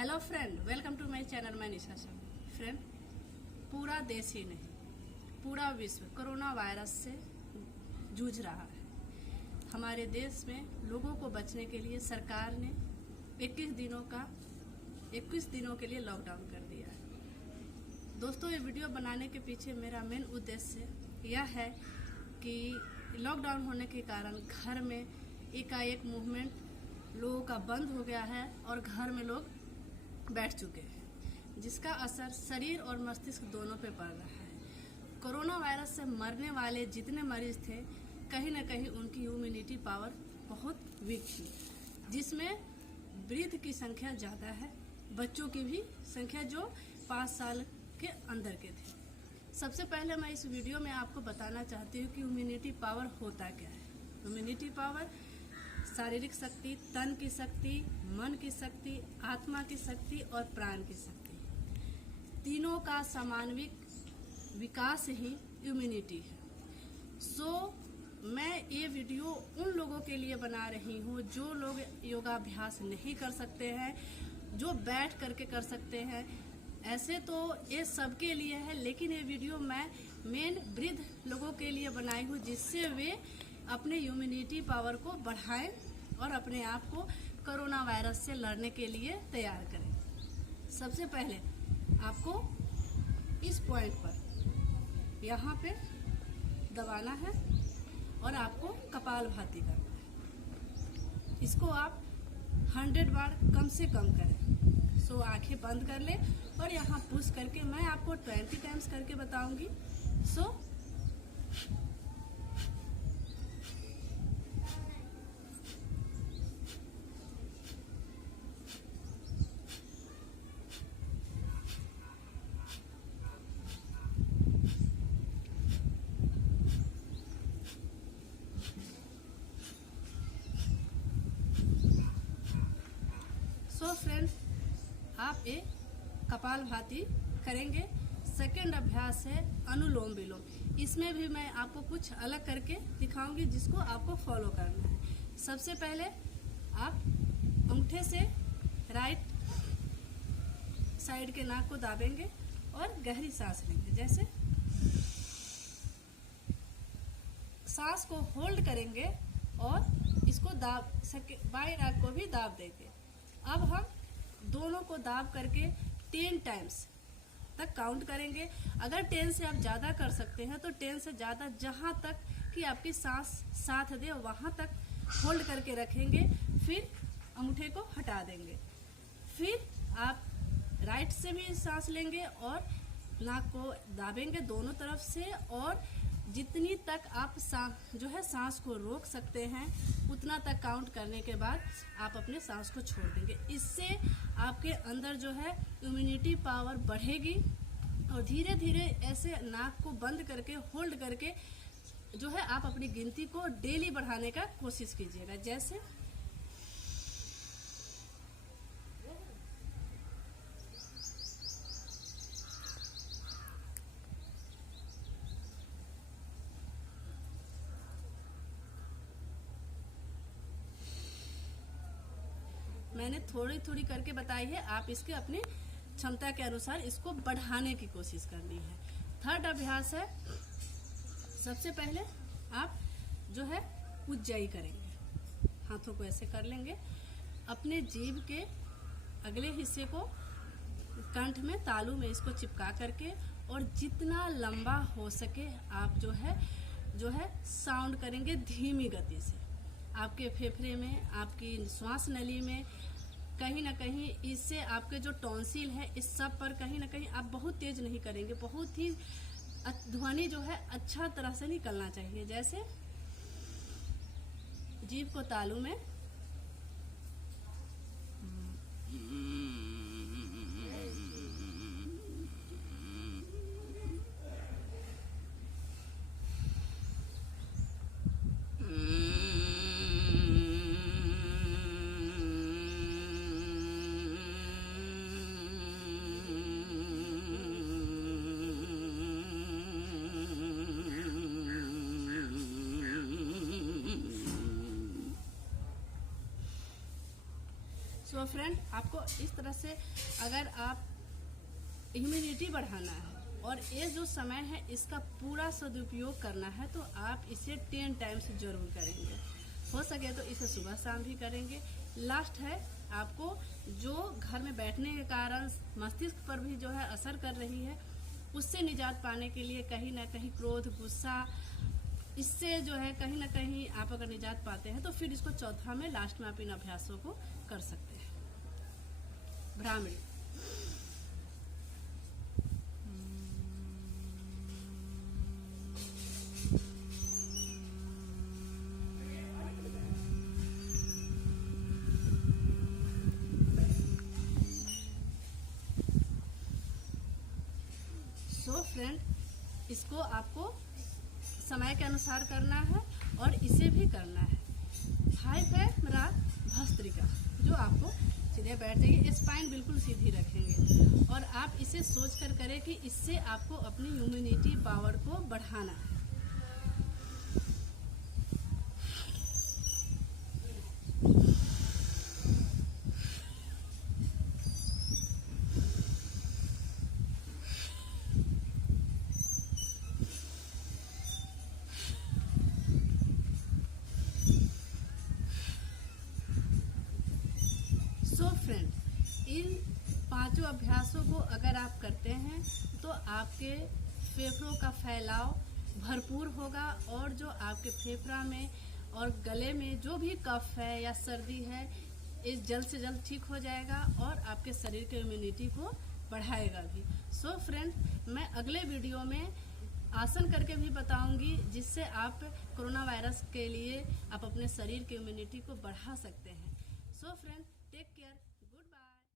Hello friend, welcome to my channel. मैं Nisha Sharma. Friend, पूरा देश ही नहीं, पूरा विश्व कोरोना वायरस से जूझ रहा है। हमारे देश में लोगों को बचने के लिए सरकार ने 21 दिनों के लिए लॉकडाउन कर दिया है। दोस्तों, ये वीडियो बनाने के पीछे मेरा मेन उद्देश्य यह है कि लॉकडाउन होने के कारण घर में एकाएक मूवमेंट लोगों का बंद हो गया है और घर में लोग बैठ चुके हैं, जिसका असर शरीर और मस्तिष्क दोनों पे पड़ रहा है। कोरोना वायरस से मरने वाले जितने मरीज थे, कहीं ना कहीं उनकी इम्यूनिटी पावर बहुत वीक थी, जिसमें वृद्ध की संख्या ज़्यादा है, बच्चों की भी संख्या जो 5 साल के अंदर के थे। सबसे पहले मैं इस वीडियो में आपको बताना चाहती हूँ कि इम्यूनिटी पावर होता क्या है। इम्यूनिटी पावर शारीरिक शक्ति, तन की शक्ति, मन की शक्ति, आत्मा की शक्ति और प्राण की शक्ति, तीनों का समान्विक विकास ही इम्यूनिटी है। मैं ये वीडियो उन लोगों के लिए बना रही हूँ जो लोग योगाभ्यास नहीं कर सकते हैं, जो बैठ करके कर सकते हैं। ऐसे तो ये सबके लिए है, लेकिन ये वीडियो मैं मेन वृद्ध लोगों के लिए बनाई हूँ, जिससे वे अपने इम्यूनिटी पावर को बढ़ाएं और अपने आप को कोरोना वायरस से लड़ने के लिए तैयार करें। सबसे पहले आपको इस पॉइंट पर यहाँ पे दबाना है और आपको कपालभाति करना है। इसको आप 100 बार कम से कम करें। आंखें बंद कर ले और यहाँ पुश करके मैं आपको 20 टाइम्स करके बताऊंगी। फ्रेंड्स, आप एक कपालभाति करेंगे। सेकंड अभ्यास है अनुलोम विलोम। इसमें भी मैं आपको कुछ अलग करके दिखाऊंगी, जिसको आपको फॉलो करना है। सबसे पहले आप अंगूठे से राइट साइड के नाक को दाबेंगे और गहरी सांस लेंगे। जैसे सांस को होल्ड करेंगे और इसको दाब सके, बाई नाक को भी दाब देंगे। अब हम दोनों को दाब करके 10 टाइम्स तक काउंट करेंगे। अगर 10 से आप ज़्यादा कर सकते हैं तो 10 से ज़्यादा, जहाँ तक कि आपकी सांस साथ दे वहाँ तक होल्ड करके रखेंगे। फिर अंगूठे को हटा देंगे। फिर आप राइट से भी सांस लेंगे और नाक को दाबेंगे दोनों तरफ से, और जितनी तक आप सांस को रोक सकते हैं उतना तक काउंट करने के बाद आप अपने सांस को छोड़ देंगे। इससे आपके अंदर इम्यूनिटी पावर बढ़ेगी और धीरे धीरे ऐसे नाक को बंद करके होल्ड करके आप अपनी गिनती को डेली बढ़ाने का कोशिश कीजिएगा। जैसे मैंने थोड़ी थोड़ी करके बताई है, आप इसके अपनी क्षमता के अनुसार इसको बढ़ाने की कोशिश करनी है। थर्ड अभ्यास है, सबसे पहले आप उज्जाई करेंगे। हाथों को ऐसे कर लेंगे, अपने जीभ के अगले हिस्से को कंठ में, तालू में इसको चिपका करके, और जितना लंबा हो सके आप साउंड करेंगे धीमी गति से। आपके फेफड़े में, आपकी श्वास नली में कहीं ना कहीं इससे आपके जो टॉन्सिल है, इस सब पर कहीं ना कहीं आप बहुत तेज नहीं करेंगे। बहुत ही ध्वनि अच्छा तरह से निकलना चाहिए। जैसे जीभ को तालू में सो फ्रेंड, आपको इस तरह से अगर आप इम्यूनिटी बढ़ाना है और ये जो समय है इसका पूरा सदुपयोग करना है तो आप इसे 10 टाइम्स जरूर करेंगे। हो सके तो इसे सुबह शाम भी करेंगे। लास्ट है, आपको जो घर में बैठने के कारण मस्तिष्क पर भी जो है असर कर रही है, उससे निजात पाने के लिए कहीं ना कहीं क्रोध, गुस्सा, इससे जो है कहीं ना कहीं आप अगर निजात पाते हैं तो फिर इसको चौथा में लास्ट में आप इन अभ्यासों को कर सकते हैं। भ्रामरी। सो फ्रेंड, इसको आपको समय के अनुसार करना है और इसे भी करना है। 5 है मेरा भस्त्रिका, जो आपको सीधे बैठ जाइए, स्पाइन बिल्कुल सीधी रखेंगे और आप इसे सोच कर करें कि इससे आपको अपनी इम्यूनिटी पावर को बढ़ाना है। सो फ्रेंड, इन 5 अभ्यासों को अगर आप करते हैं तो आपके फेफड़ों का फैलाव भरपूर होगा और जो आपके फेफड़ा में और गले में जो भी कफ है या सर्दी है, ये जल्द से जल्द ठीक हो जाएगा और आपके शरीर के इम्यूनिटी को बढ़ाएगा भी। सो फ्रेंड, मैं अगले वीडियो में आसन करके भी बताऊंगी जिससे आप कोरोना वायरस के लिए आप अपने शरीर के इम्यूनिटी को बढ़ा सकते हैं। So friend, take care.